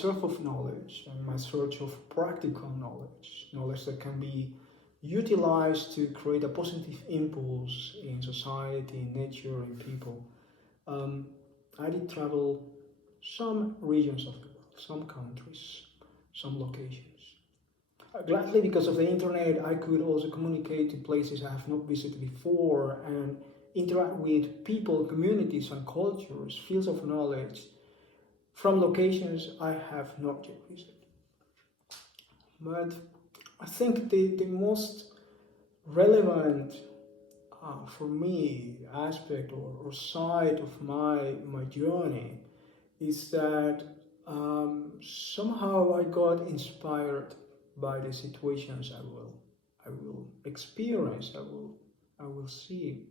search of knowledge and my search of practical knowledge, knowledge that can be utilized to create a positive impulse in society, in nature, in people, I did travel some regions of the world, some countries, some locations. Gladly, because of the internet, I could also communicate to places I have not visited before and interact with people, communities, and cultures, fields of knowledge from locations I have not yet visited. But I think the most relevant for me aspect or side of my journey is that somehow I got inspired by the situations I will experience, I will see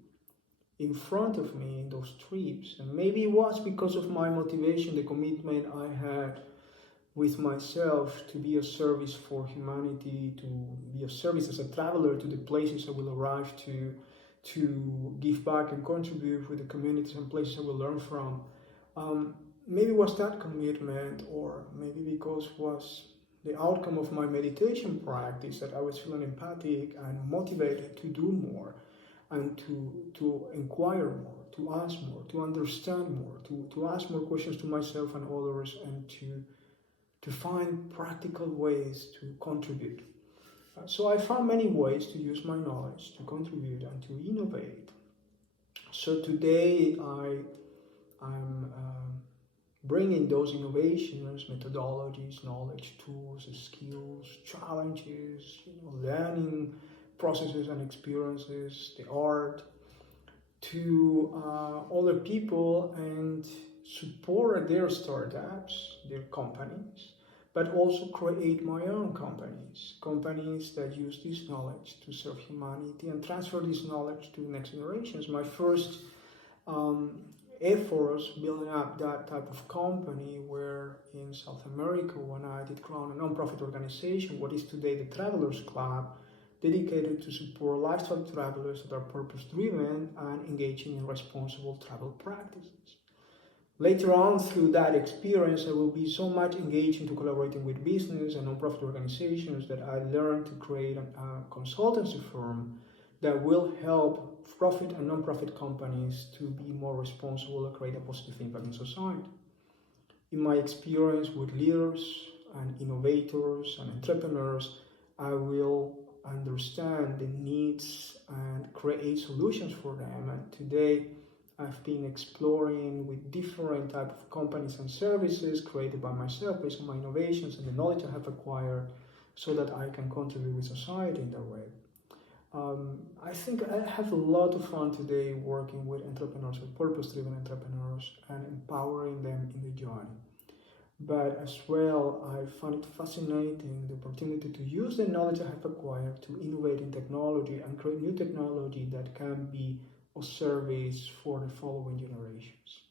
in front of me in those trips. And maybe it was because of my motivation, the commitment I had with myself to be a service for humanity, to be a service as a traveler to the places I will arrive to give back and contribute with the communities and places I will learn from. Maybe it was that commitment, or maybe because it was the outcome of my meditation practice that I was feeling empathic and motivated to do more and to inquire more, to ask more, to understand more, to ask more questions to myself and others, and to find practical ways to contribute. So I found many ways to use my knowledge to contribute and to innovate. So today I'm bringing those innovations, methodologies, knowledge, tools, skills, challenges, learning processes and experiences, the art, to other people and support their startups, their companies, but also create my own companies that use this knowledge to serve humanity and transfer this knowledge to the next generations. My first efforts building up that type of company were in South America when I did ground a non-profit organization, what is today the Travelers Club, dedicated to support lifestyle travelers that are purpose-driven and engaging in responsible travel practices. Later on, through that experience, I will be so much engaged into collaborating with business and non-profit organizations that I learned to create a consultancy firm that will help profit and non-profit companies to be more responsible and create a positive impact in society. In my experience with leaders and innovators and entrepreneurs, I will understand the needs and create solutions for them. And today, I've been exploring with different types of companies and services created by myself based on my innovations and the knowledge I have acquired so that I can contribute with society in that way. I think I have a lot of fun today working with entrepreneurs, with purpose-driven entrepreneurs, and empowering them in the journey. But as well, I find it fascinating the opportunity to use the knowledge I have acquired to innovate in technology and create new technology that can be of service for the following generations.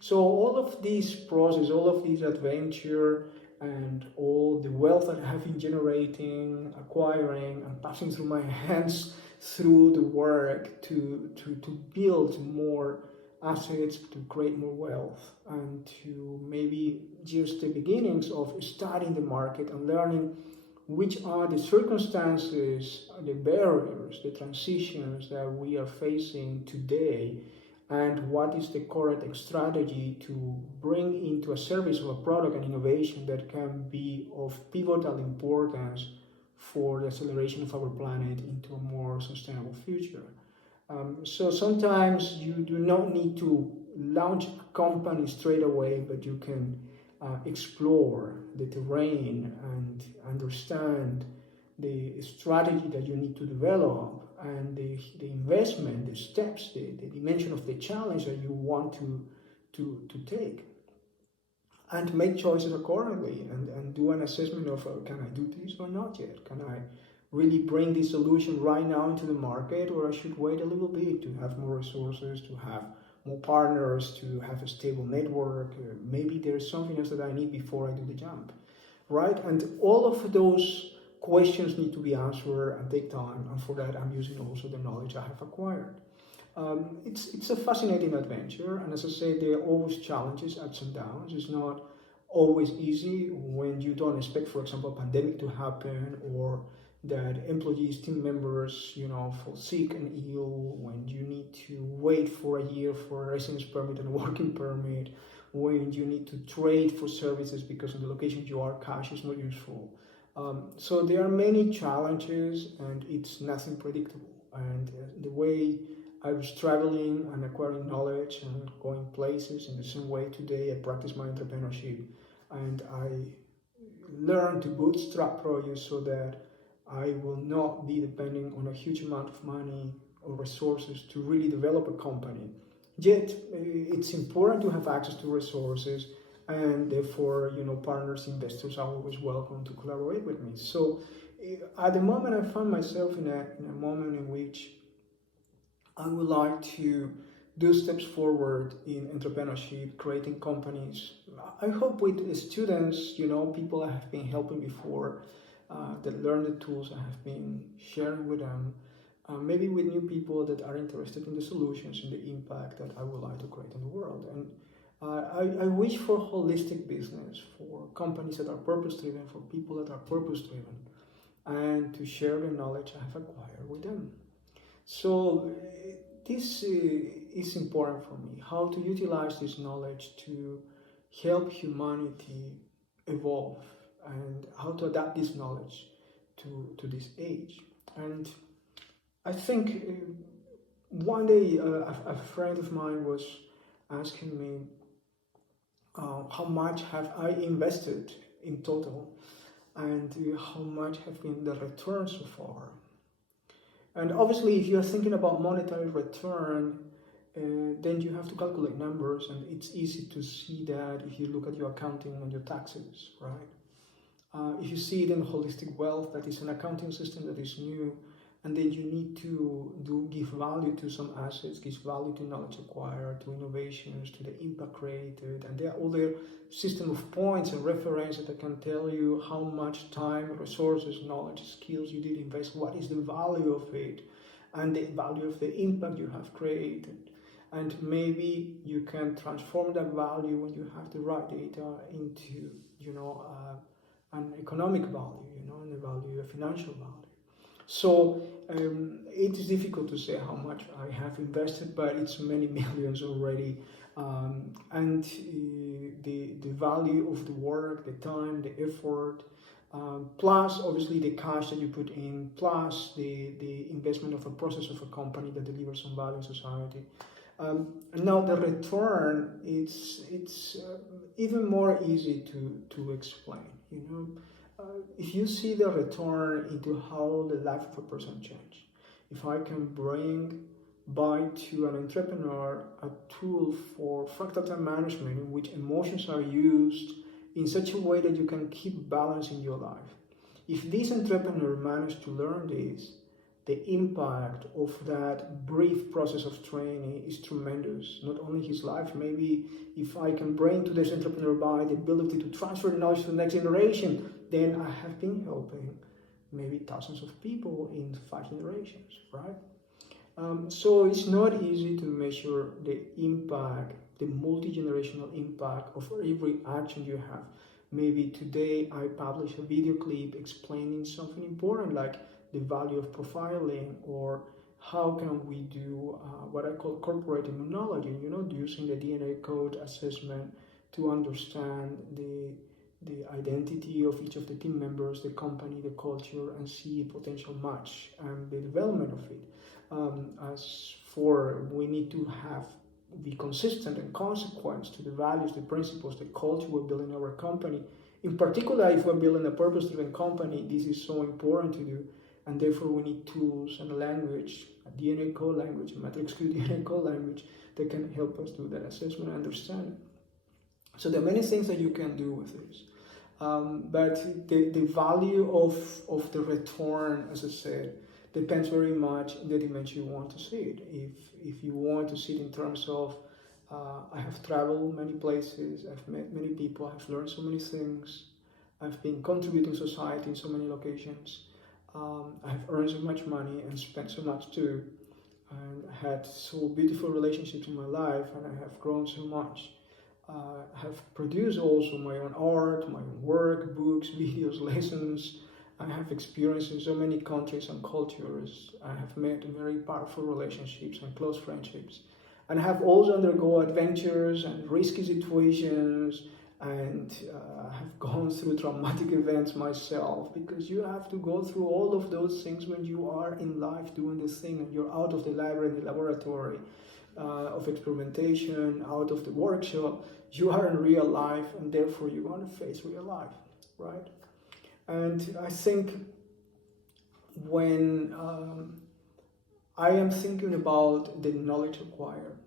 So all of this process, all of this adventure, and all the wealth that I have been generating, acquiring, and passing through my hands through the work to build more assets, to create more wealth, and to maybe just the beginnings of studying the market and learning which are the circumstances, the barriers, the transitions that we are facing today, and what is the correct strategy to bring into a service of a product and innovation that can be of pivotal importance for the acceleration of our planet into a more sustainable future. So sometimes you do not need to launch a company straight away, but you can explore the terrain and understand the strategy that you need to develop and the investment, the steps, the dimension of the challenge that you want to take, and make choices accordingly and do an assessment of can I do this or not yet? Can I really bring this solution right now into the market, or I should wait a little bit to have more resources, to have more partners, to have a stable network? Maybe there's something else that I need before I do the jump, right? And all of those questions need to be answered and take time, and for that I'm using also the knowledge I have acquired. It's a fascinating adventure, and as I say, there are always challenges, ups and downs. It's not always easy when you don't expect, for example, a pandemic to happen, or that employees, team members, fall sick and ill, when you need to wait for a year for a residence permit and a working permit, when you need to trade for services because in the location you are, cash is not useful. So there are many challenges and it's nothing predictable. And the way I was traveling and acquiring knowledge and going places in the same way today I practice my entrepreneurship and I learn to bootstrap projects so that I will not be depending on a huge amount of money or resources to really develop a company. Yet, it's important to have access to resources, and therefore, partners, investors are always welcome to collaborate with me. So, at the moment, I find myself in a moment in which I would like to do steps forward in entrepreneurship, creating companies. I hope with students, people I have been helping before, that learn the tools I have been sharing with them, maybe with new people that are interested in the solutions and the impact that I would like to create in the world. And I wish for holistic business, for companies that are purpose-driven, for people that are purpose-driven, and to share the knowledge I have acquired with them. So this is important for me, how to utilize this knowledge to help humanity evolve and how to adapt this knowledge to this age. And I think one day a friend of mine was asking me how much have I invested in total and how much have been the return so far. And obviously, if you're thinking about monetary return, then you have to calculate numbers, and it's easy to see that if you look at your accounting and your taxes, right? If you see it in holistic wealth, that is an accounting system that is new, and then you need to give value to some assets, give value to knowledge acquired, to innovations, to the impact created, and there are other system of points and references that can tell you how much time, resources, knowledge, skills you did invest, what is the value of it, and the value of the impact you have created. And maybe you can transform that value when you have the right data into, an economic value, and a value, a financial value. So it is difficult to say how much I have invested, but it's many millions already. And the value of the work, the time, the effort, plus obviously the cash that you put in, plus the investment of a process of a company that delivers some value in society. Now the return, it's even more easy to explain, if you see the return into how the life of a person changes, if I can buy to an entrepreneur a tool for fractal time management in which emotions are used in such a way that you can keep balance in your life. If this entrepreneur managed to learn this, the impact of that brief process of training is tremendous. Not only his life, maybe if I can bring to this entrepreneur by the ability to transfer knowledge to the next generation, then I have been helping maybe thousands of people in 5 generations, right? So it's not easy to measure the impact, the multi-generational impact of every action you have. Maybe today I publish a video clip explaining something important like the value of profiling, or how can we do what I call corporate immunology, using the DNA code assessment to understand the identity of each of the team members, the company, the culture, and see a potential match and the development of it. As for, we need to be consistent and consequent to the values, the principles, the culture we're building in our company. In particular, if we're building a purpose-driven company, this is so important to do. And therefore, we need tools and a language, a DNA code language, a MatrixQ DNA code language that can help us do that assessment and understand it. So there are many things that you can do with this. But the value of the return, as I said, depends very much in the dimension you want to see it. If you want to see it in terms of, I have traveled many places, I've met many people, I've learned so many things, I've been contributing to society in so many locations, I've earned so much money and spent so much too, and had so beautiful relationships in my life, and I have grown so much. have produced also my own art, my own work, books, videos, lessons. I have experienced in so many countries and cultures. I have made very powerful relationships and close friendships. And I have also undergone adventures and risky situations and have gone through traumatic events myself, because you have to go through all of those things when you are in life doing this thing and you're out of the library, the laboratory of experimentation, out of the workshop. You are in real life, and therefore you're going to face real life, right? And I think when I am thinking about the knowledge acquired,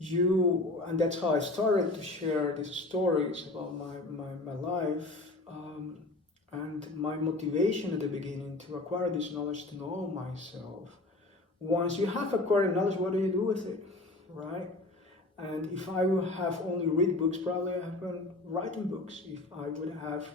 and that's how I started to share these stories about my life, and my motivation at the beginning to acquire this knowledge, to know myself. Once you have acquired knowledge, what do you do with it, right? And if I would have only read books, probably I have been writing books. If I would have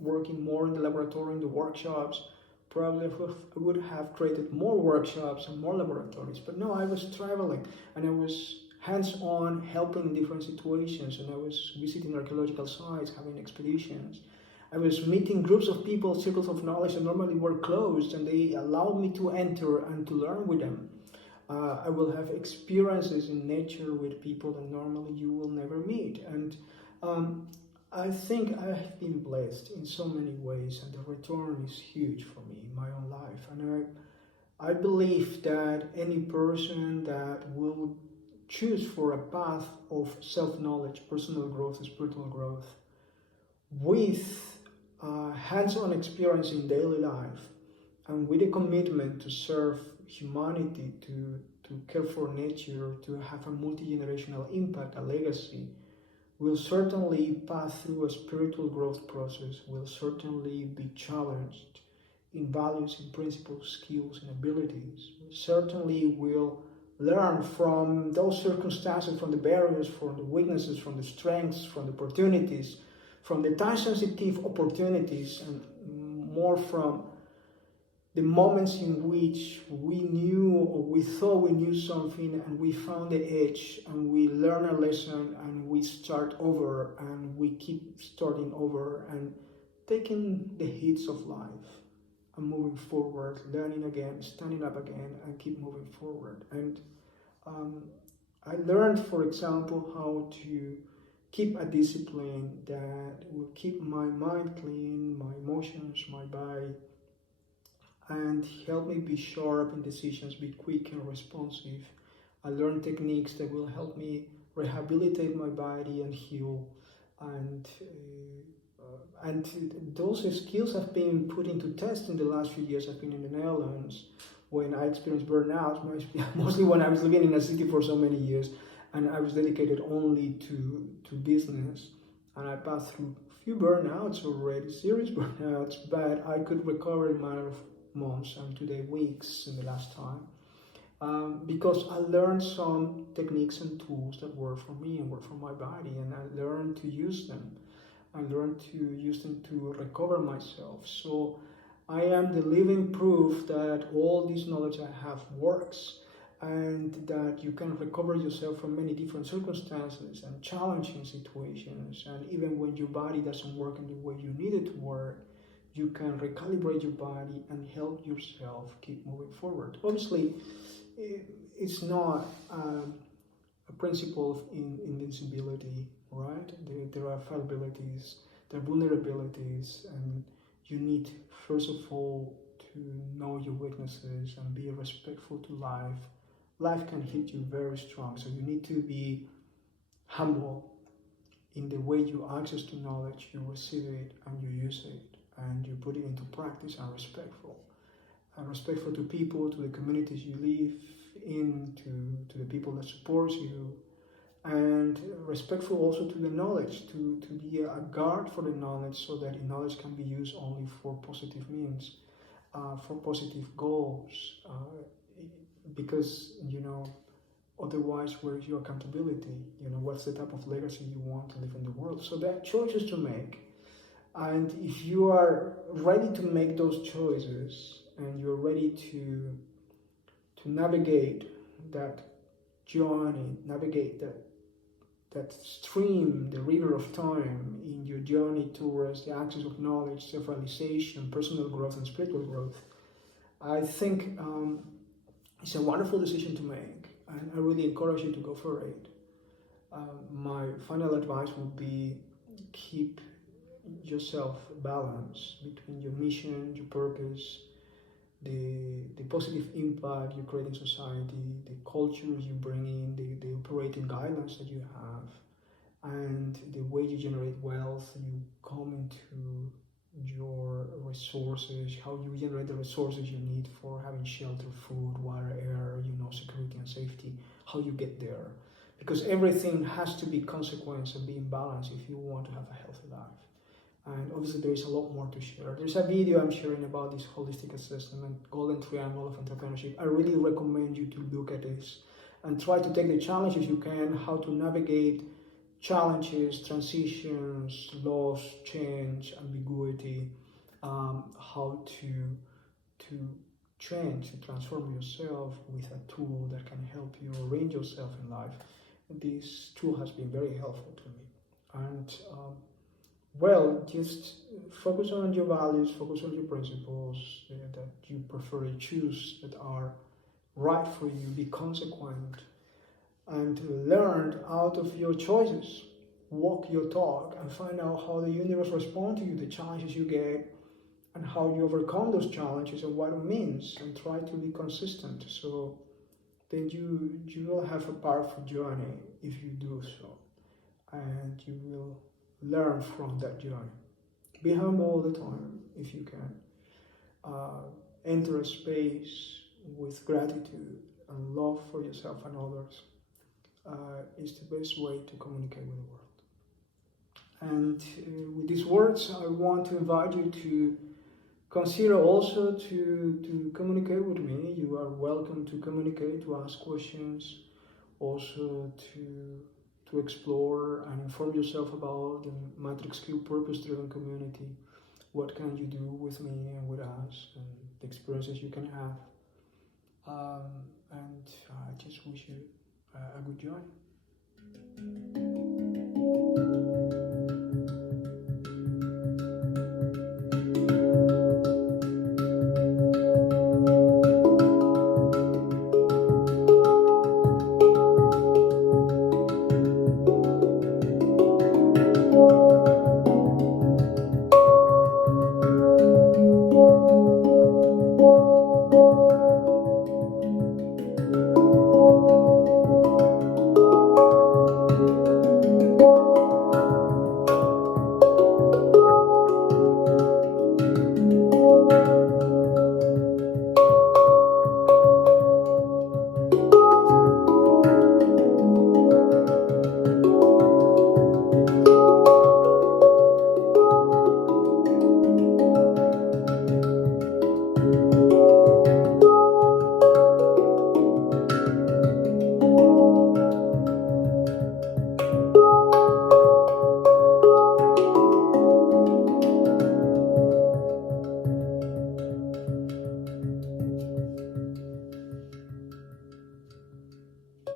working more in the laboratory, in the workshops, probably I would have created more workshops and more laboratories. But no, I was traveling and I was hands-on, helping in different situations, and I was visiting archaeological sites, having expeditions. I was meeting groups of people, circles of knowledge that normally were closed, and they allowed me to enter and to learn with them. I will have experiences in nature with people that normally you will never meet. And I think I have been blessed in so many ways, and the return is huge for me in my own life. And I believe that any person that will choose for a path of self-knowledge, personal growth, spiritual growth, with hands-on experience in daily life, and with a commitment to serve humanity, to care for nature, to have a multi-generational impact, a legacy, will certainly pass through a spiritual growth process, will certainly be challenged in values, in principles, skills, and abilities, certainly will learn from those circumstances, from the barriers, from the weaknesses, from the strengths, from the opportunities, from the time-sensitive opportunities, and more from the moments in which we knew or we thought we knew something and we found the edge and we learn a lesson and we start over and we keep starting over and taking the hits of life and moving forward, learning again, standing up again, and keep moving forward. And I learned, for example, how to keep a discipline that will keep my mind clean, my emotions, my body, and help me be sharp in decisions, be quick and responsive. I learned techniques that will help me rehabilitate my body and heal. And those skills have been put into test in the last few years. I've been in the Netherlands when I experienced burnout, mostly when I was living in a city for so many years, and I was dedicated only to business. And I passed through a few burnouts already, serious burnouts, but I could recover in a matter of months and today weeks in the last time, because I learned some techniques and tools that work for me and work for my body, and I learned to use them. I learned to use them to recover myself. So I am the living proof that all this knowledge I have works, and that you can recover yourself from many different circumstances and challenging situations. And even when your body doesn't work in the way you need it to work, you can recalibrate your body and help yourself keep moving forward. Obviously, it's not a principle of invincibility, right? There are fallibilities, there are vulnerabilities, and you need, first of all, to know your weaknesses and be respectful to life. Life can hit you very strong, so you need to be humble in the way you access to knowledge, you receive it and you use it, and you put it into practice, and respectful to people, to the communities you live in, to the people that support you, and respectful also to the knowledge, to be a guard for the knowledge, so that the knowledge can be used only for positive means, for positive goals, because, otherwise, where's your accountability? What's the type of legacy you want to leave in the world? So there are choices to make. And if you are ready to make those choices, and you're ready to navigate that journey, navigate that that stream, the river of time in your journey towards the access of knowledge, self-realization, personal growth, and spiritual growth, I think it's a wonderful decision to make, and I really encourage you to go for it. My final advice would be keep yourself balanced between your mission, your purpose, the positive impact you create in society, the cultures you bring in, the operating guidelines that you have, and the way you generate wealth, you come into your resources, how you generate the resources you need for having shelter, food, water, air, security and safety, how you get there. Because everything has to be consequence and be in balance if you want to have a healthy life. And obviously there is a lot more to share. There's a video I'm sharing about this holistic assessment, golden triangle of entrepreneurship. I really recommend you to look at this and try to take the challenges you can, how to navigate challenges, transitions, loss, change, ambiguity, how to change, to transform yourself with a tool that can help you arrange yourself in life. This tool has been very helpful to me. And just focus on your values, focus on your principles that you prefer to choose, that are right for you, be consequent, and learn out of your choices. Walk your talk and find out how the universe responds to you, the challenges you get, and how you overcome those challenges and what it means, and try to be consistent. So then you will have a powerful journey if you do so, and you will learn from that journey. Be humble all the time if you can. Enter a space with gratitude and love for yourself and others. Is the best way to communicate with the world. And with these words, I want to invite you to consider also to communicate with me. You are welcome to communicate, to ask questions, also to explore and inform yourself about the Matrix Q purpose-driven community. What can you do with me and with us, and the experiences you can have. And I just wish you a good journey.